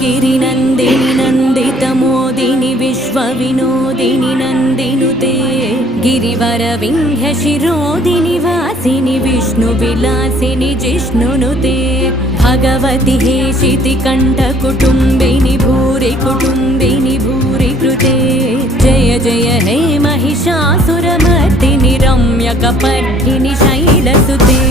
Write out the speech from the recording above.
गिरिनन्दिनि नन्दितमोदिनि विश्वविनोदिनि नन्दिनुते गिरिवरविन्ध्यशिरोदिनि वासिनि विष्णुविलासिनि जिष्णुनुते भगवति हेशितिकण्ठकुटुम्बिनि भूरि कुटुम्बिनि भूरि कृते जय जय हे महिषासुरमर्दिनि रम्यकपर्दिनि शैलसुते।